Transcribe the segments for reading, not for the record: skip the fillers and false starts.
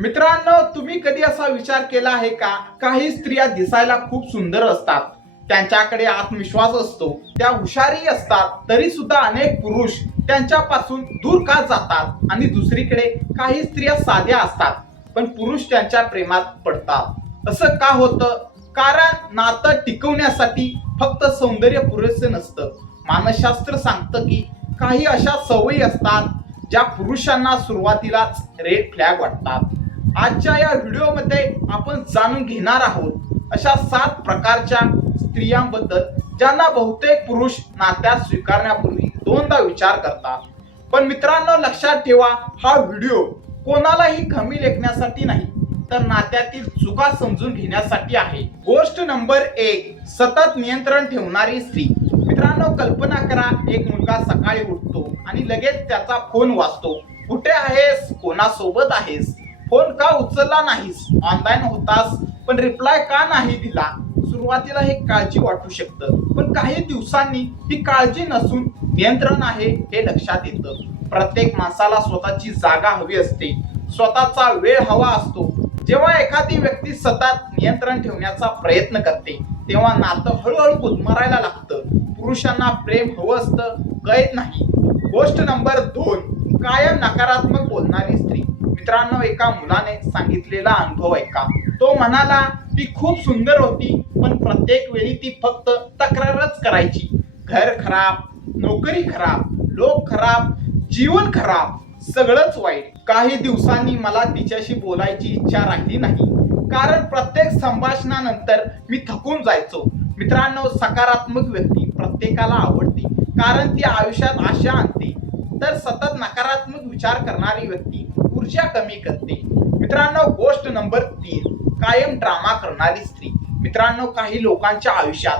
मित्रांनो, तुम्ही कधी असा विचार केला आहे का? काही स्त्रिया दिसायला खूप सुंदर असतात, त्यांच्याकडे आत्मविश्वास असतो, त्या हुशारी असतात, तरी सुद्धा अनेक पुरुष त्यांच्यापासून दूर का जातात? आणि दुसरीकडे काही स्त्रिया साध्या असतात पण पुरुष त्यांच्या प्रेमात पडतात. असं का होतं? कारण नातं टिकवण्यासाठी फक्त सौंदर्य पुरेसे नसतं. मानसशास्त्र सांगतं की काही अशा सवयी असतात ज्या पुरुषांना सुरुवातीलाच रेड फ्लॅग वाटतात. आजच्या या व्हिडिओमध्ये आपण जाणून घेणार आहोत अशा 7 प्रकारच्या स्त्रियांबद्दल ज्यांना बहुतेक पुरुष नात्यात स्वीकारण्यापूर्वी दोनदा विचार करतात. पण मित्रांनो, लक्षात ठेवा, हा व्हिडिओ कोणालाही कमी लेखण्यासाठी नाही, तर नात्यातील चुका समजून घेण्यासाठी आहे. गोष्ट नंबर 1, सतत नियंत्रण ठेवणारी स्त्री. मित्रांनो, कल्पना करा, एक मुलगा सकाळी उठतो आणि लगेच त्याचा फोन वाजतो. कुठे आहेस? कोणासोबत आहेस? फोन का उचलला नाहीस? ऑनलाईन होतास पण रिप्लाय का नाही दिला? सुरुवातीला हे काळजी वाटू शकतं, पण काही दिवसांनी ही काळजी नसून नियंत्रण आहे हे लक्षात येतं. प्रत्येक माणसाला स्वतःची जागा हवी असते, स्वतःचा वेळ हवा असतो. जेव्हा एखादी व्यक्ती सतत नियंत्रण ठेवण्याचा प्रयत्न करते तेव्हा नातं हळूहळू गुदमरायला लागतं. पुरुषांना प्रेम हवं असतं, कैद नाही. गोष्ट नंबर 2, कायम नकारात्मक बोलणारी स्त्री. मित्रांनो, एका मुलाने सांगितलेला अनुभव ऐका. तो म्हणाला, ती खूप सुंदर होती पण प्रत्येक वेळी ती फक्त तक्रारच करायची. घर खराब, नोकरी खराब, लोक खराब, जीवन खराब, सगळंच वाईट. काही दिवसांनी मला तिच्याशी बोलायची इच्छा राहिली नाही, कारण प्रत्येक संभाषणानंतर मी थकून जायचो. मित्रांनो, सकारात्मक व्यक्ती प्रत्येकाला आवडते कारण ती आयुष्यात आशा आणते, तर सतत नकारात्मक विचार करणारी व्यक्ती ऊर्जा कमी करते. मित्रांनो, गोष्ट नंबर 3, कायम ड्रामा करणारी स्त्री. मित्रांनो, काही लोकांच्या आयुष्यात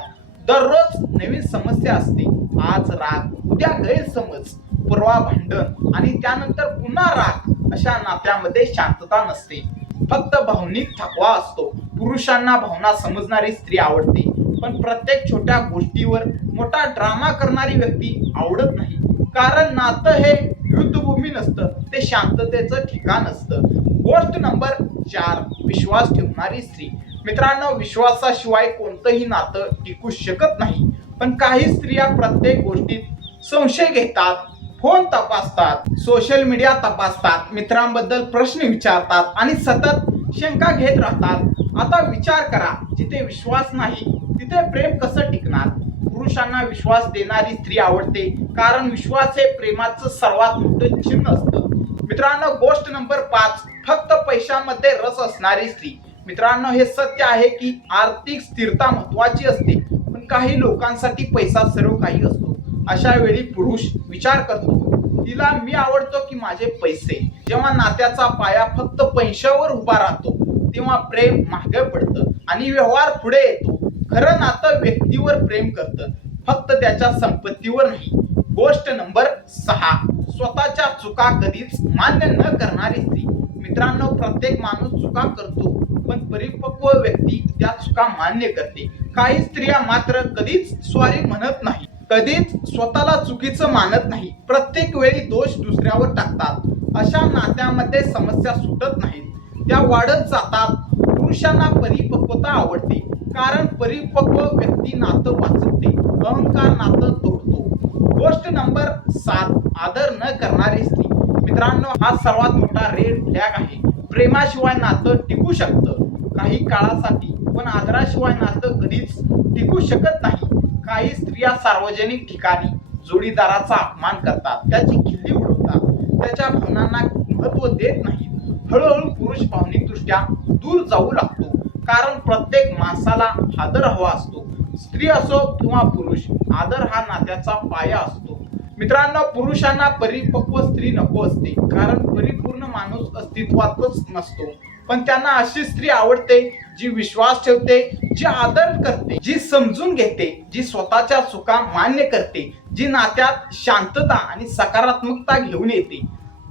दररोज नवीन समस्या असते. आज राग, उद्या गैरसमज, परवा भांडण आणि त्यानंतर पुन्हा राग. अशा नात्यामध्ये शांतता नसते, फक्त भावनिक थकवा असतो. पुरुषांना भावना समजणारी स्त्री आवडते, पण प्रत्येक छोट्या गोष्टीवर मोठा ड्रामा करणारी व्यक्ती आवडत नाही. कारण नातं हे युद्धभूमी नसतं, ते शांततेचं ठिकाण असतं. गोष्ट नंबर 4, विश्वास ठेवणारी स्त्री. मित्रांनो, विश्वासाशिवाय कोणतंही नातं टिकू शकत नाही. पण काही स्त्रिया प्रत्येक गोष्टीत संशय घेतात, फोन तपासतात, सोशल मीडिया तपासतात, मित्रांबद्दल प्रश्न विचारतात आणि सतत शंका घेत राहतात. आता विचार करा, जिथे विश्वास नाही तिथे प्रेम कसं टिकणार? पुरुषांना विश्वास देणारी स्त्री आवडते कारण विश्वास हे प्रेमाचं सर्वात मोठं चिन्ह असतं. मित्रांनो, गोष्ट नंबर 5, फक्त पैशामध्ये रस असणारी स्त्री. मित्रांनो, हे सत्य आहे की आर्थिक स्थिरता महत्वाची असते, पण काही लोकांसाठी पैसा सर्व काही असतो. अशा वेळी पुरुष विचार करतो, तिला मी आवडतो की माझे पैसे? जेव्हा नात्याचा पाया फक्त पैशावर उभा राहतो तेव्हा प्रेम मागे पडतं आणि व्यवहार पुढे येतो. खरं नातं व्यक्तीवर प्रेम करतं, फक्त त्याच्या संपत्तीवर नाही. गोष्ट नंबर 6, स्वतःच्या चुका कधीच मान्य न करणारी स्त्री. मित्रांनो, प्रत्येक माणूस चुका करतो, पण परिपक्व व्यक्ती त्या चुका मान्य करते. काही स्त्रिया मात्र कधीच सॉरी म्हणत नाही, कधीच स्वतःला चुकीचं मानत नाही, प्रत्येक वेळी दोष दुसऱ्यावर टाकतात. अशा नात्यामध्ये समस्या सुटत नाहीत, त्या वाढत जातात. पुरुषांना परिपक्वता आवडते कारण परिपक्व व्यक्ती नातं वाचवते, अहंकार नातं तोडतो. गोष्ट नंबर 7, आदर न करणारी स्त्री. मित्रांनो, हा सर्वात मोठा रेड फ्लॅग आहे. प्रेमाशिवाय नातं टिकू शकतं काही काळासाठी, पण आदराशिवाय नातं कधीच टिकू शकत नाही. काही स्त्रिया सार्वजनिक ठिकाणी जोडीदाराचा अपमान करतात, त्याची खिल्ली उडवतात, त्याच्या भावनांना महत्त्व देत नाहीत. हळूहळू पुरुष भावनिकदृष्ट्या दूर जाऊ लागतो, कारण प्रत्येक माणसाला आदर हवा असतो. स्त्री असो किंवा पुरुष, आदर हा नात्याचा पाया असतो. मित्रांनो, पुरुषांना परिपक्व स्त्री नको असते कारण परिपूर्ण माणूस अस्तित्वातच नसतो, पण त्यांना अशी स्त्री आवडते जी विश्वास ठेवते, जी आदर करते, जी समजून घेते, जी स्वतःच्या चुका मान्य करते, जी नात्यात शांतता आणि सकारात्मकता घेऊन येते.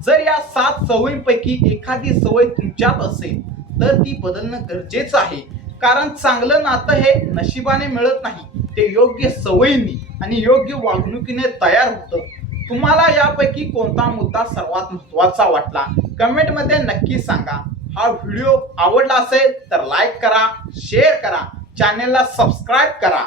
जर या 7 सवयींपैकी एखादी सवय तुमच्यात असेल तर ती बदलणं गरजेचं आहे. कारण चांगलं नातं हे नशिबाने मिळत नाही, ते योग्य सवयींनी आणि योग्य वागणुकीने तयार होतं. तुम्हाला यापैकी कोणता मुद्दा सर्वात महत्त्वाचा वाटला? कमेंट मध्ये नक्की सांगा. हा व्हिडिओ आवडला असेल तर लाईक करा, शेअर करा, चॅनेलला सबस्क्राईब करा.